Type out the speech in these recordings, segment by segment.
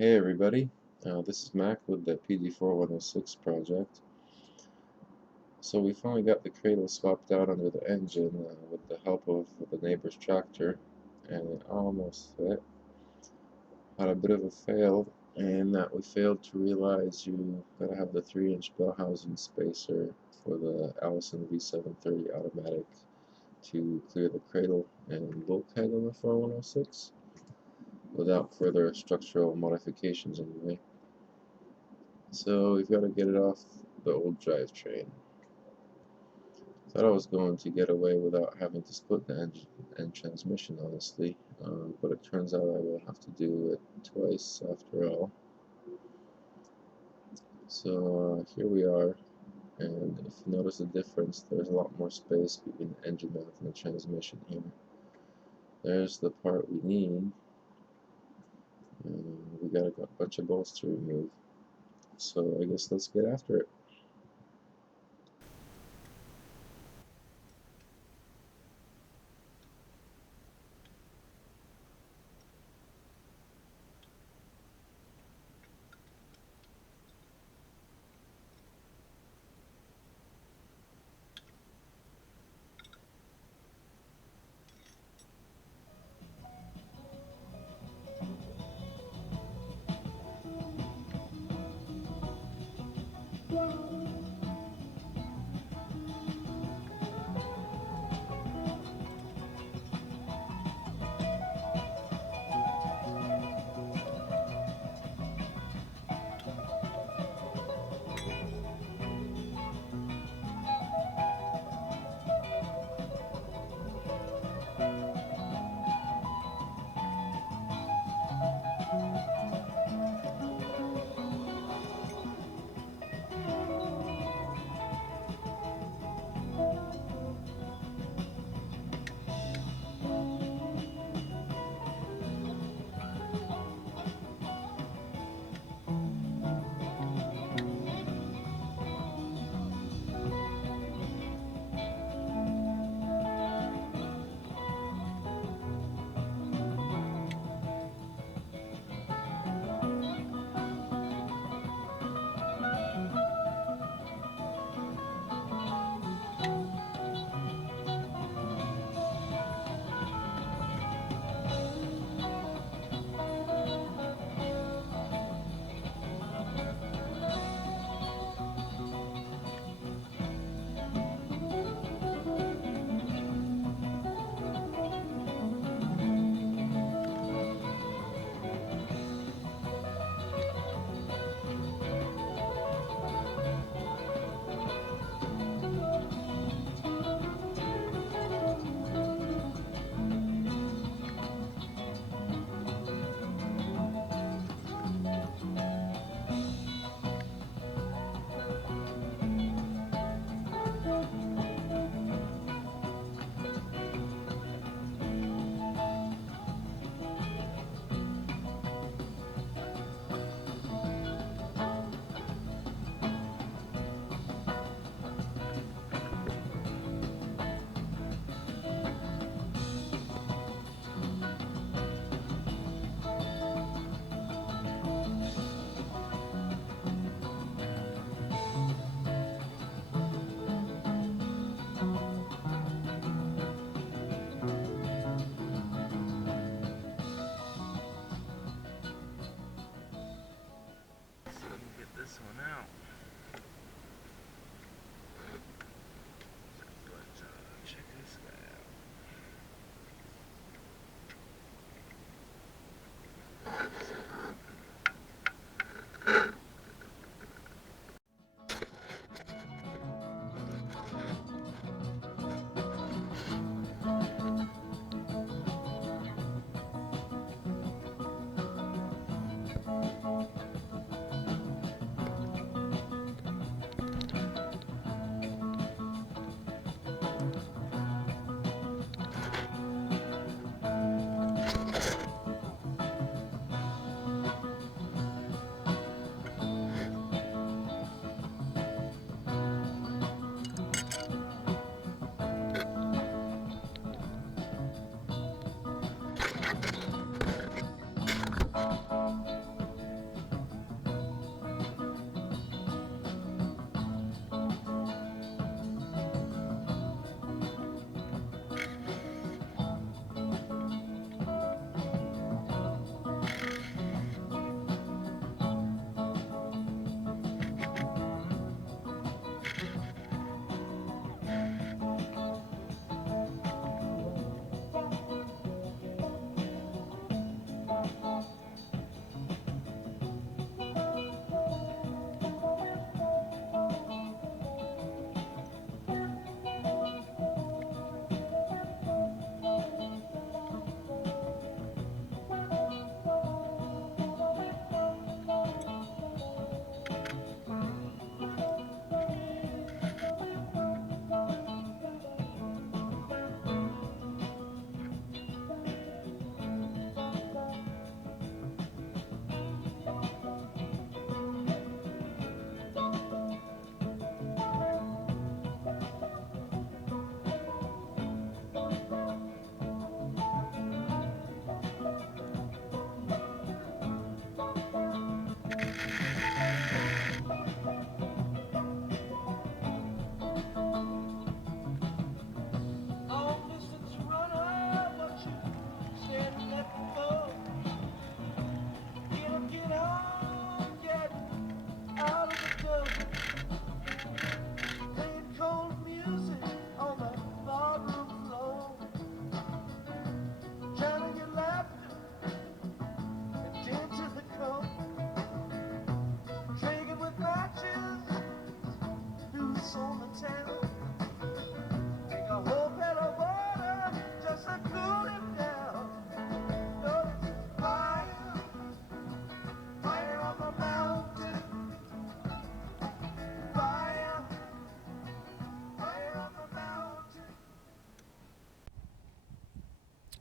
Hey everybody, this is Mac with the PD-4106 project. So we finally got the cradle swapped out under the engine with the help of the neighbor's tractor, and it almost fit. Had a bit of a fail, and that we failed to realize you gotta have the 3-inch Bellhousing spacer for the Allison V730 automatic to clear the cradle and bulkhead on the 4106 without further structural modifications anyway. So we've got to get it off the old drivetrain. Thought I was going to get away without having to split the engine and transmission, honestly, but it turns out I will have to do it twice after all. So here we are, and if you notice the difference, there's a lot more space between the engine mount and the transmission here. There's the part we need, and we got a bunch of bolts to remove. So I guess let's get after it.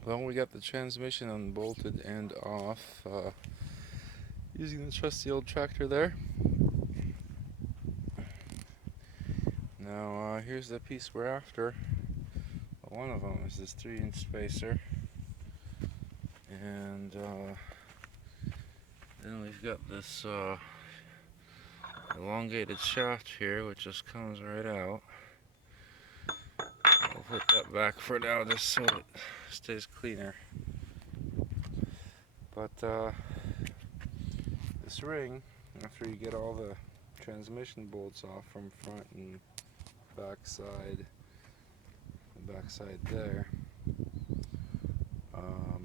Well, we got the transmission unbolted and off using the trusty old tractor there. Now here's the piece we're after. One of them is this 3-inch spacer, and then we've got this elongated shaft here, which just comes right out. I'll put that back for now just so it stays cleaner. But this ring, after you get all the transmission bolts off from front and backside, the backside there,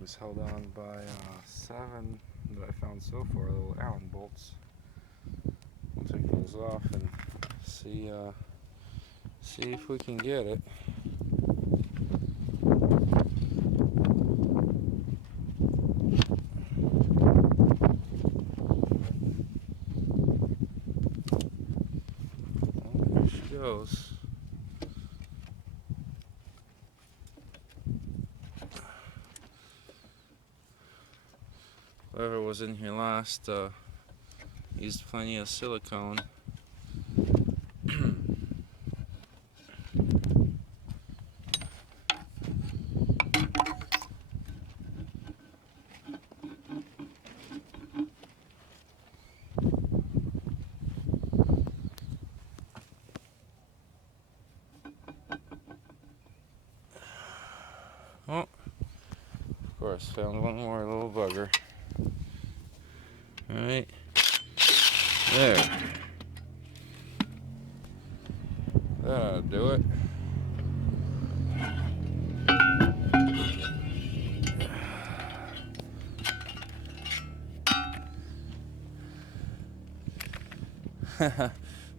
is held on by 7 that I found so far, little Allen bolts. We'll take those off and see if we can get it. Well, there she goes. Whoever was in here last used plenty of silicone. Oh, of course, found one more little bugger. Alright, there. That'll do it.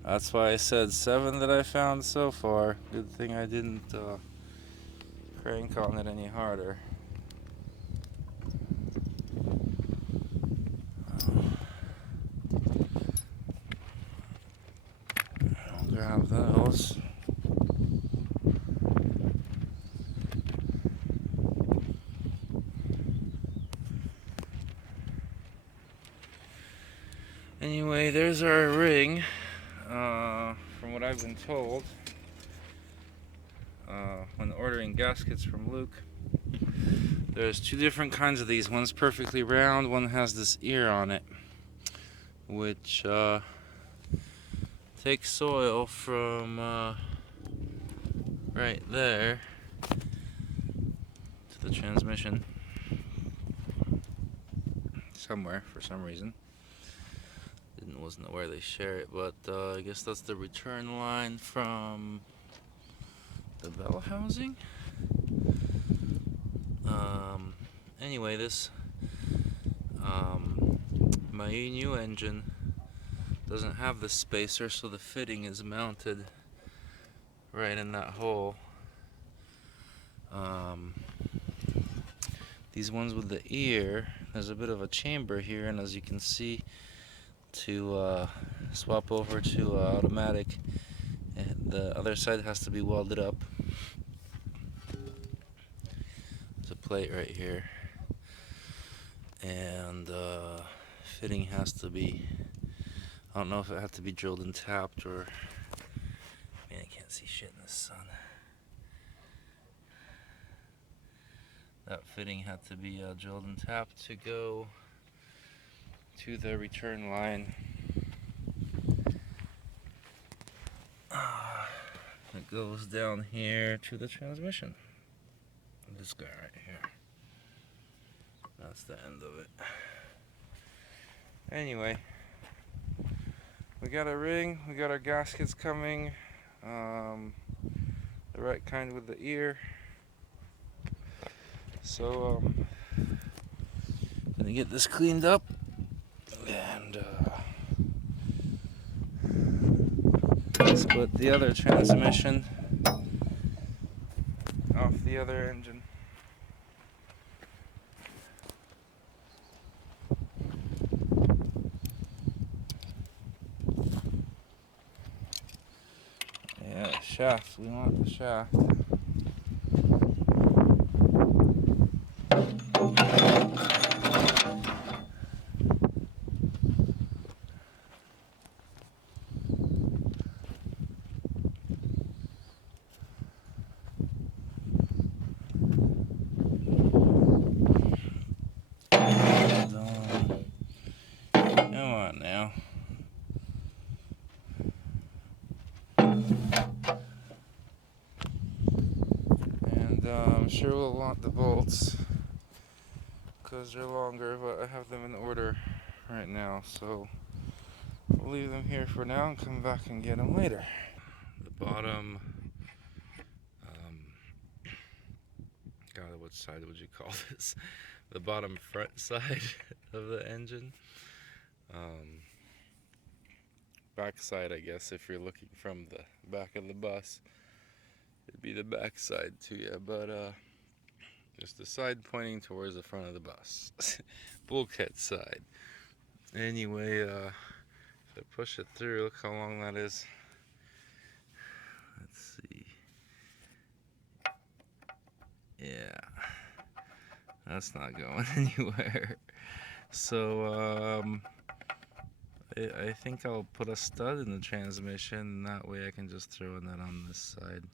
That's why I said 7 that I found so far. Good thing I didn't crank on it any harder. I'll grab those. Anyway, there's our ring. From what I've been told, when ordering gaskets from Luke, there's 2 different kinds of these. One's perfectly round, one has this ear on it, which takes soil from right there to the transmission somewhere for some reason. Wasn't aware they share it, but I guess that's the return line from the Bellhousing. Anyway, this my new engine doesn't have the spacer, so the fitting is mounted right in that hole. These ones with the ear, there's a bit of a chamber here, and as you can see, to swap over to automatic, the other side has to be welded up. There's a plate right here, and fitting has to be, I don't know if it had to be drilled and tapped, or man, I can't see shit in the sun. That fitting had to be drilled and tapped to go to the return line. It goes down here to the transmission. This guy right here. That's the end of it. Anyway, we got a ring, we got our gaskets coming, the right kind with the ear. So, gonna get this cleaned up and split the other transmission off the other engine. Yeah, shaft. We want the shaft. Come on now. And I'm sure we'll want the bolts because they're longer, but I have them in order right now, so we'll leave them here for now and come back and get them later. The bottom, God, what side would you call this? The bottom front side of the engine. Back side, I guess, if you're looking from the back of the bus. It'd be the back side too, yeah, but just the side pointing towards the front of the bus. Bulkhead side. Anyway, if I push it through, look how long that is. Let's see. Yeah, that's not going anywhere. So, I think I'll put a stud in the transmission, and that way I can just throw that on this side.